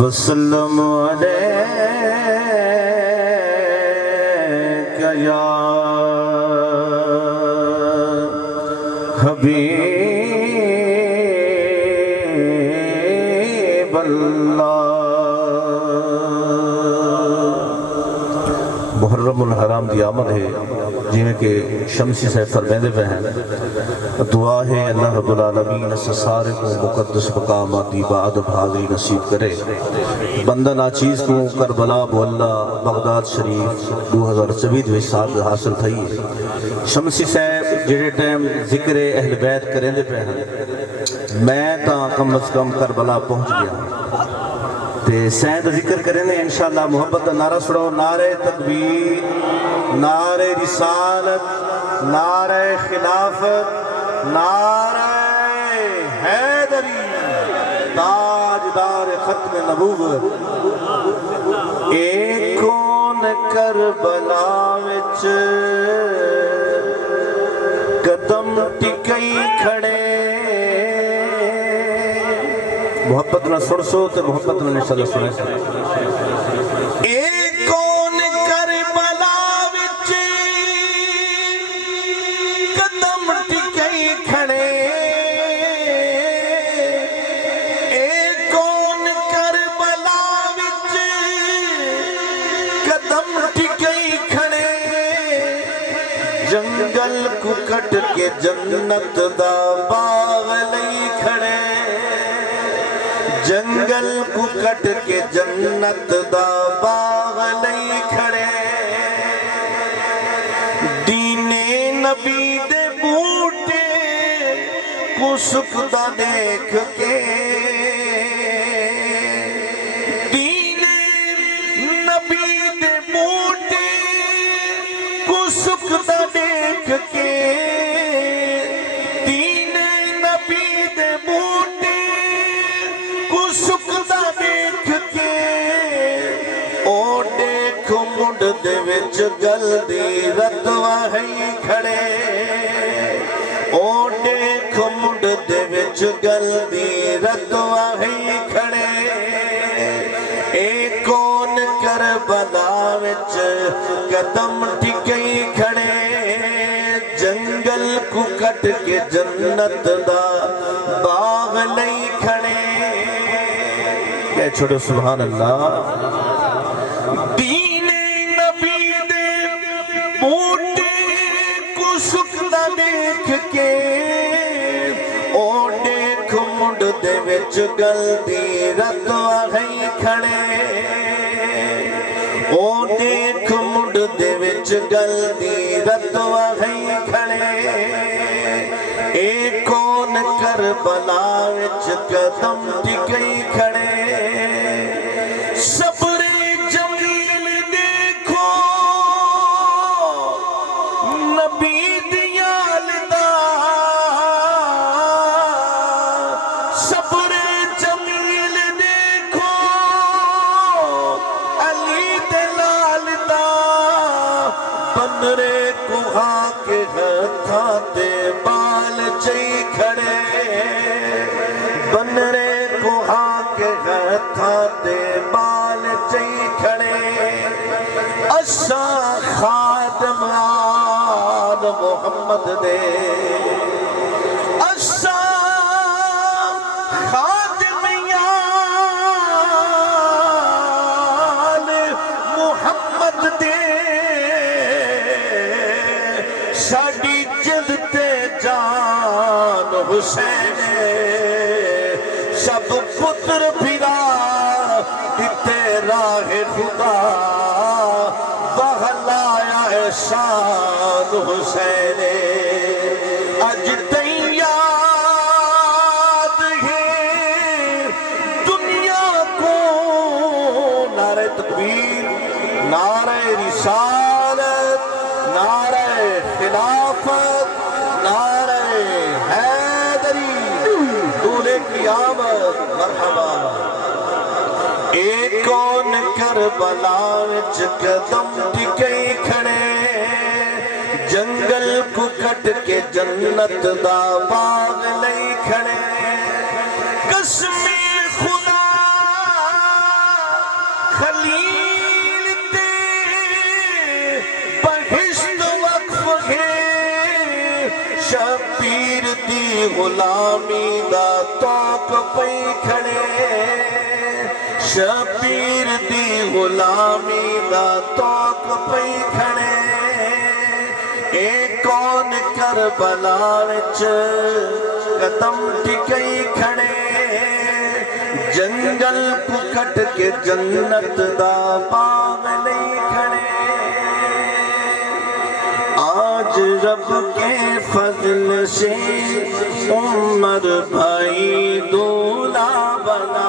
وسلم علیک یا حبیب اللہ۔ محرم الحرام دی آمد ہے، جنہیں کہ شمسی صاحب فرمیدے پہ ہیں، دعا ہے اللہ رب العالمین سارے کو مقدس مقاماتی بعد حاضری نصیب کرے۔ بندہ ناچیز کو کربلا بولنا بغداد شریف 2024 سال حاصل تھی۔ شمسی صاحب جڑے ٹائم ذکر اہل بیت کریں دے پہ ہیں، میں تا کم از کم کربلا پہنچ گیا تے سید ذکر کریں دے انشاءاللہ محبت نعرہ سڑو، نعرہ تکبیر، نعرہ رسالت، نعرہ خلافت، نعرہ حیدری، تاجدار ختم نبوت۔ ایک کون کربلا وچ قدم ٹکئی کھڑے، محبت نہ سن سو تے محبت نہ انشاءاللہ سنے سو۔ ایک کون کربلا وچ قدم ٹکئی کھڑے، ایک کون کربلا وچ قدم ٹکئی کھڑے، جنگل کو کٹ کے جنت دا باغ لئی کھڑے، جنگل کو کٹ کے جنت دا باغ لئی کھڑے، دین نبی دے بوٹے کو سکدا دیکھ کے، دین نبی دے بوٹے کو سکدا دیکھ کے، دین نبی دے بوٹے کو سکدا دیکھ کے، او دیکھ مڈ دے وچ گل دی رتوا ہے کھڑے، او دیکھ مڈ دے وچ گل دی رتوا ہے کھڑے، اے کون کربلا وچ قدم ٹکئی کھڑے، جنگل کو کٹ کے جنت دا باغ لئی کھڑے۔ کہہ چھوڑو سبحان اللہ۔ دین نبی دے بوٹے کو سکدا دیکھ کے، او دیکھ مڈ دے وچ گل دی رتوا ہے کھڑے، او دیکھ مڈ دے وچ گل دی رتوا ہے کھڑے، اے کون کربلا وچ قدم ٹکئی کھڑے، صبر جمیل دیکھو نبی دیال دا، صبر جمیل دیکھو علی دلال دا، بنرے کوہا کے ہتھاں تے بال چئی کھڑے، بنرے کوہا کے ہتھاں تے بال چئی کھڑے، اسا خادم آل محمد دے، اسا خادم آل محمد دے، ساڈی جد تے جان حسین، سب پتر پھرا دیتے راہ خدا، بہلایا احسان حسین، اج تئیں یاد ہے دنیا کو، نعرہ تکبیر، نعرہ رسالت، نعرہ خلافت، نعرہ حیدری، دولے کی آمد، مرحبا۔ ایک کون کربلا وچ قدم ٹکئی کھڑے، جنگل کو کٹ کے جنت دا باغ لئی کھڑے، قسم خدا शबीर दी गुलामी दा तौक पई खड़े शबीर दी गुलामी दा तौक पई खड़े ए कौन करबला विच कदम टिकई खड़े जंगल को कट के जन्नत दा बाग नहीं खड़े आज रब के फजल से उमर भाई दूल्हा बना